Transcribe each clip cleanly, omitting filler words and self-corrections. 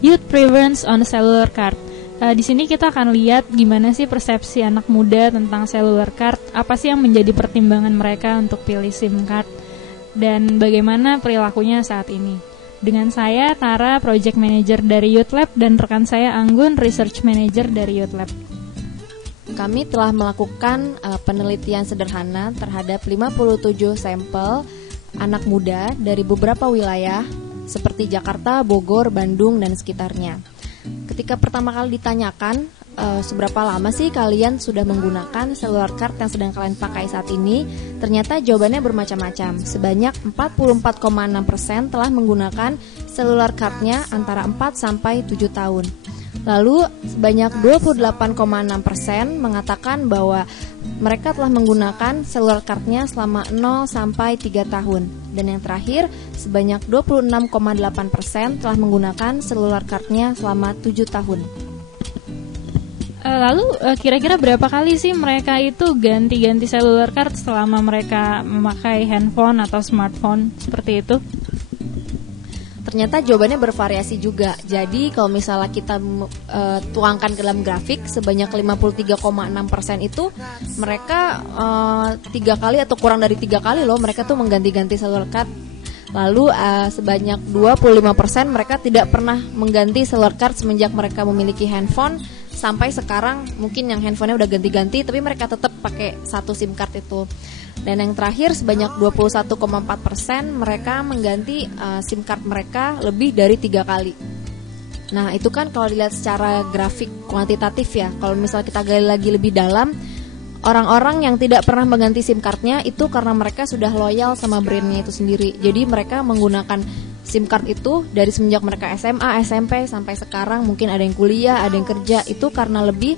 Youth Preference on Cellular Card. Di sini kita akan lihat gimana sih persepsi anak muda tentang cellular card, apa sih yang menjadi pertimbangan mereka untuk pilih SIM card, dan bagaimana perilakunya saat ini. Dengan saya, Tara, Project Manager dari Youth Lab, dan rekan saya Anggun, Research Manager dari Youth Lab. Kami telah melakukan penelitian sederhana terhadap 57 sampel anak muda dari beberapa wilayah seperti Jakarta, Bogor, Bandung, dan sekitarnya. Ketika pertama kali ditanyakan seberapa lama sih kalian sudah menggunakan cellular card yang sedang kalian pakai saat ini, ternyata jawabannya bermacam-macam. Sebanyak 44,6% telah menggunakan cellular cardnya antara 4 sampai 7 tahun. Lalu sebanyak 28,6% mengatakan bahwa mereka telah menggunakan cellular cardnya selama 0 sampai 3 tahun. Dan yang terakhir, sebanyak 26,8% telah menggunakan cellular cardnya selama 7 tahun. Lalu kira-kira berapa kali sih mereka itu ganti-ganti cellular card selama mereka memakai handphone atau smartphone seperti itu? Ternyata jawabannya bervariasi juga. Jadi kalau misalnya kita tuangkan ke dalam grafik, sebanyak 53,6% itu mereka 3 kali atau kurang dari 3 kali loh mereka tuh mengganti-ganti cellular card. Lalu sebanyak 25% mereka tidak pernah mengganti cellular card semenjak mereka memiliki handphone. Sampai sekarang mungkin yang handphonenya udah ganti-ganti, tapi mereka tetap pakai satu SIM card itu. Dan yang terakhir sebanyak 21,4% mereka mengganti SIM card mereka lebih dari 3 kali. Nah itu kan kalau dilihat secara grafik kuantitatif ya. Kalau misalnya kita gali lagi lebih dalam, orang-orang yang tidak pernah mengganti SIM cardnya itu karena mereka sudah loyal sama brandnya itu sendiri. Jadi mereka menggunakan SIM card itu dari semenjak mereka SMA, SMP sampai sekarang, mungkin ada yang kuliah, ada yang kerja, itu karena lebih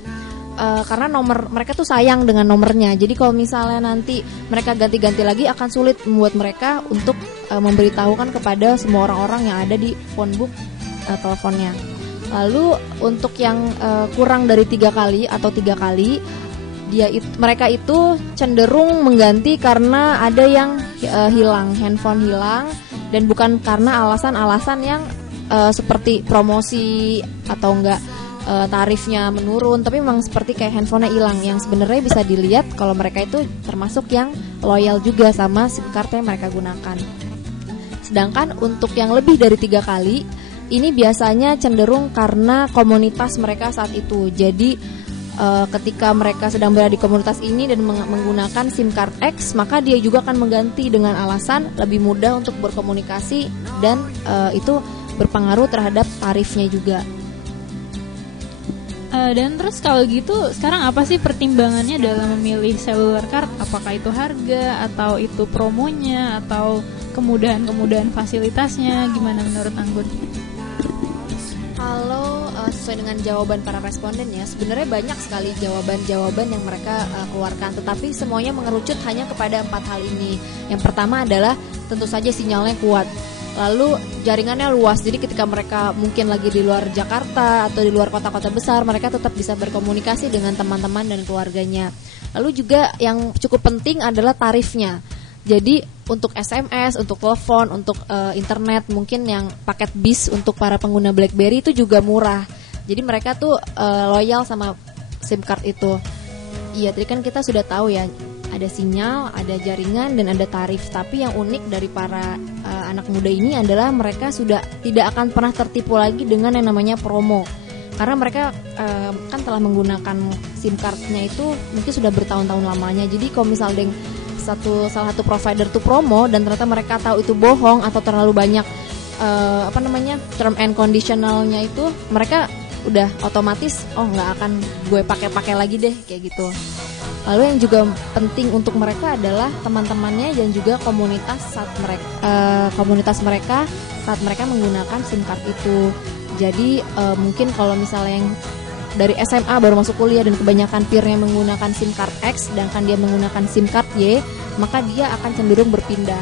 karena nomor mereka tuh sayang dengan nomornya. Jadi kalau misalnya nanti mereka ganti-ganti lagi akan sulit membuat mereka untuk memberitahukan kepada semua orang-orang yang ada di phone book teleponnya. Lalu untuk yang kurang dari 3 kali atau 3 kali, mereka itu cenderung mengganti karena ada yang hilang, handphone hilang, dan bukan karena alasan-alasan yang seperti promosi atau enggak tarifnya menurun, tapi memang seperti kayak handphonenya hilang, yang sebenarnya bisa dilihat kalau mereka itu termasuk yang loyal juga sama SIM card yang mereka gunakan. Sedangkan untuk yang lebih dari 3 kali, ini biasanya cenderung karena komunitas mereka saat itu. Jadi ketika mereka sedang berada di komunitas ini dan menggunakan SIM card X, maka dia juga akan mengganti dengan alasan lebih mudah untuk berkomunikasi, dan itu berpengaruh terhadap tarifnya juga. Dan terus kalau gitu sekarang apa sih pertimbangannya dalam memilih cellular card? Apakah itu harga, atau itu promonya, atau kemudahan-kemudahan fasilitasnya? Gimana menurut Anggun? Kalau sesuai dengan jawaban para responden ya, sebenarnya banyak sekali jawaban-jawaban yang mereka keluarkan, tetapi semuanya mengerucut hanya kepada 4 hal ini. Yang pertama adalah tentu saja sinyalnya kuat. Lalu jaringannya luas, jadi ketika mereka mungkin lagi di luar Jakarta atau di luar kota-kota besar, mereka tetap bisa berkomunikasi dengan teman-teman dan keluarganya. Lalu juga yang cukup penting adalah tarifnya. Jadi untuk SMS, untuk telepon, untuk internet, mungkin yang paket bis untuk para pengguna BlackBerry itu juga murah. Jadi mereka tuh loyal sama SIM card itu. Iya, tadi kan kita sudah tahu ya, ada sinyal, ada jaringan, dan ada tarif. Tapi yang unik dari para anak muda ini adalah mereka sudah tidak akan pernah tertipu lagi dengan yang namanya promo. Karena mereka kan telah menggunakan SIM cardnya itu mungkin sudah bertahun-tahun lamanya. Jadi kalau misalnya salah satu provider tuh promo dan ternyata mereka tahu itu bohong atau terlalu banyak term and conditionalnya, itu mereka udah otomatis nggak akan gue pakai lagi deh, kayak gitu. Lalu yang juga penting untuk mereka adalah teman-temannya dan juga komunitas mereka saat mereka menggunakan SIM card itu. Jadi mungkin kalau misalnya yang dari SMA baru masuk kuliah dan kebanyakan peernya menggunakan SIM card X, sedangkan dia menggunakan SIM card Y, maka dia akan cenderung berpindah.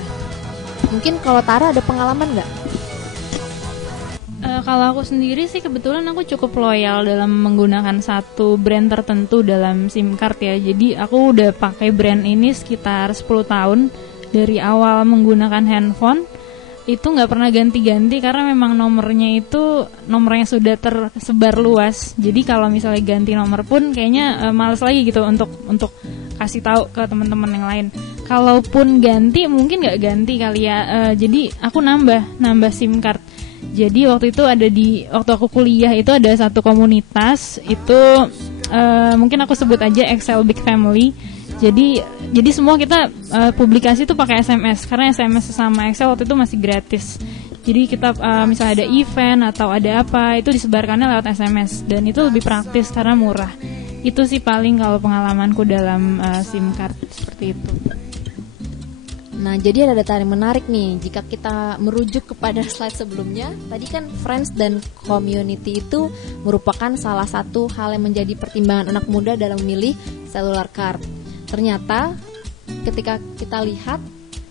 Mungkin kalau Tara ada pengalaman nggak? Kalau aku sendiri sih kebetulan aku cukup loyal dalam menggunakan satu brand tertentu dalam SIM card ya. Jadi aku udah pakai brand ini sekitar 10 tahun dari awal menggunakan handphone. itu nggak pernah ganti-ganti karena memang nomornya sudah tersebar luas. Jadi kalau misalnya ganti nomor pun kayaknya males lagi gitu untuk kasih tahu ke teman-teman yang lain. Kalaupun ganti mungkin nggak ganti kali ya. Jadi aku nambah SIM card. Jadi waktu itu waktu aku kuliah itu ada satu komunitas itu mungkin aku sebut aja Excel Big Family. Jadi semua kita publikasi itu pakai SMS karena SMS sama Excel waktu itu masih gratis. Jadi kita misalnya ada event atau ada apa itu disebarkannya lewat SMS dan itu lebih praktis karena murah. Itu sih paling kalau pengalamanku dalam SIM card seperti itu. Nah, jadi ada data yang menarik nih. Jika kita merujuk kepada slide sebelumnya, tadi kan friends dan community itu merupakan salah satu hal yang menjadi pertimbangan anak muda dalam memilih cellular card. Ternyata ketika kita lihat,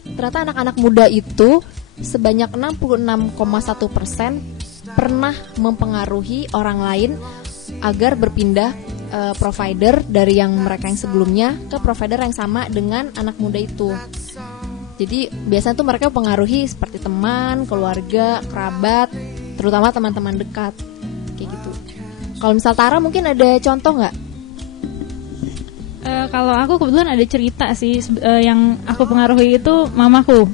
ternyata anak-anak muda itu sebanyak 66,1% pernah mempengaruhi orang lain agar berpindah provider dari yang mereka yang sebelumnya ke provider yang sama dengan anak muda itu. Jadi biasanya tuh mereka mempengaruhi seperti teman, keluarga, kerabat, terutama teman-teman dekat, kayak gitu. Kalau misal Tara mungkin ada contoh nggak? Kalau aku kebetulan ada cerita sih yang aku pengaruhi itu mamaku.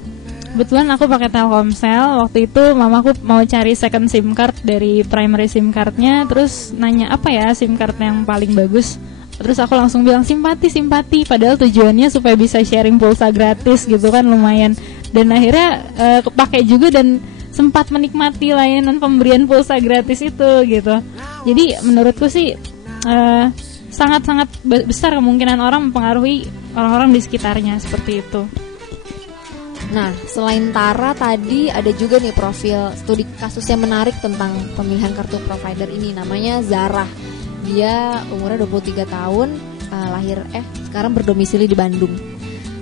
Kebetulan aku pakai Telkomsel, waktu itu mamaku mau cari second SIM card dari primary SIM cardnya, terus nanya apa ya SIM card yang paling bagus. Terus aku langsung bilang simpati, padahal tujuannya supaya bisa sharing pulsa gratis gitu kan, lumayan. Dan akhirnya kepake juga dan sempat menikmati layanan pemberian pulsa gratis itu gitu. Jadi menurutku sih sangat-sangat besar kemungkinan orang mempengaruhi orang-orang di sekitarnya seperti itu. Nah, selain Tara tadi ada juga nih profil studi kasus yang menarik tentang pemilihan kartu provider ini, namanya Zarah. Dia umurnya 23 tahun, sekarang berdomisili di Bandung.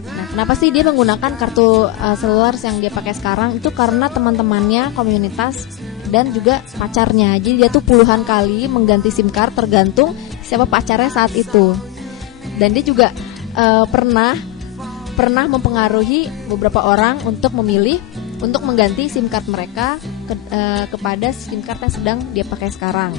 Nah, kenapa sih dia menggunakan kartu seluler yang dia pakai sekarang? Itu karena teman-temannya, komunitas, dan juga pacarnya. Jadi dia tuh puluhan kali mengganti SIM card tergantung siapa pacarnya saat itu. Dan dia juga pernah mempengaruhi beberapa orang untuk memilih untuk mengganti SIM card mereka kepada SIM card yang sedang dia pakai sekarang.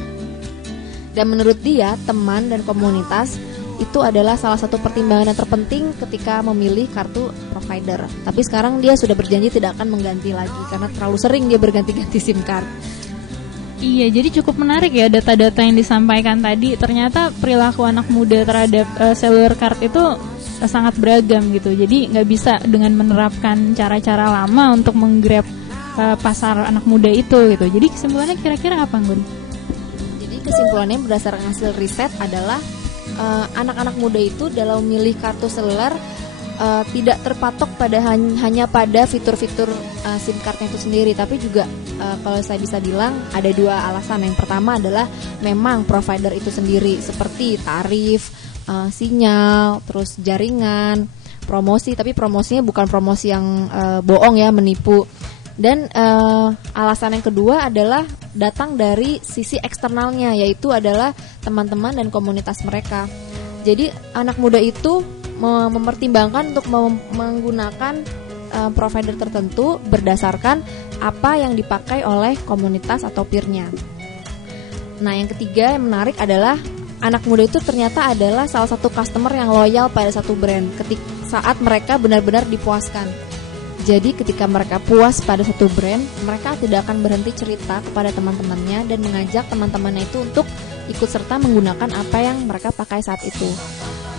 Dan menurut dia, teman dan komunitas itu adalah salah satu pertimbangan yang terpenting ketika memilih kartu provider. Tapi sekarang dia sudah berjanji tidak akan mengganti lagi karena terlalu sering dia berganti-ganti SIM card. Iya, jadi cukup menarik ya data-data yang disampaikan tadi. Ternyata perilaku anak muda terhadap cellular card itu sangat beragam gitu. Jadi nggak bisa dengan menerapkan cara-cara lama untuk menggrab pasar anak muda itu gitu. Jadi kesimpulannya kira-kira apa, Gun? Kesimpulannya berdasarkan hasil riset adalah anak-anak muda itu dalam memilih kartu seluler tidak terpatok hanya pada fitur-fitur SIM cardnya itu sendiri, tapi juga kalau saya bisa bilang ada dua alasan. Yang pertama adalah memang provider itu sendiri seperti tarif, sinyal, terus jaringan, promosi, tapi promosinya bukan promosi yang bohong ya, menipu. Dan alasan yang kedua adalah datang dari sisi eksternalnya, yaitu adalah teman-teman dan komunitas mereka. Jadi anak muda itu mempertimbangkan untuk menggunakan provider tertentu berdasarkan apa yang dipakai oleh komunitas atau peer-nya. Nah, yang ketiga yang menarik adalah anak muda itu ternyata adalah salah satu customer yang loyal pada satu brand saat mereka benar-benar dipuaskan. Jadi ketika mereka puas pada satu brand, mereka tidak akan berhenti cerita kepada teman-temannya dan mengajak teman-temannya itu untuk ikut serta menggunakan apa yang mereka pakai saat itu.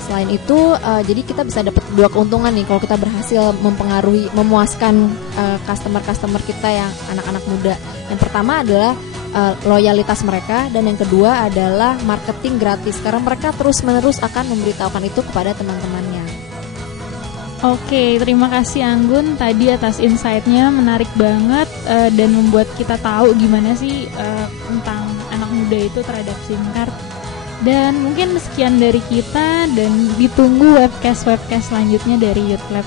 Selain itu, jadi kita bisa dapat dua keuntungan nih kalau kita berhasil memuaskan customer-customer kita yang anak-anak muda. Yang pertama adalah loyalitas mereka, dan yang kedua adalah marketing gratis karena mereka terus-menerus akan memberitahukan itu kepada teman-temannya. Oke, terima kasih Anggun tadi atas insight-nya, menarik banget dan membuat kita tahu gimana sih tentang anak muda itu terhadap SIM card. Dan mungkin sekian dari kita dan ditunggu webcast selanjutnya dari Youth Lab.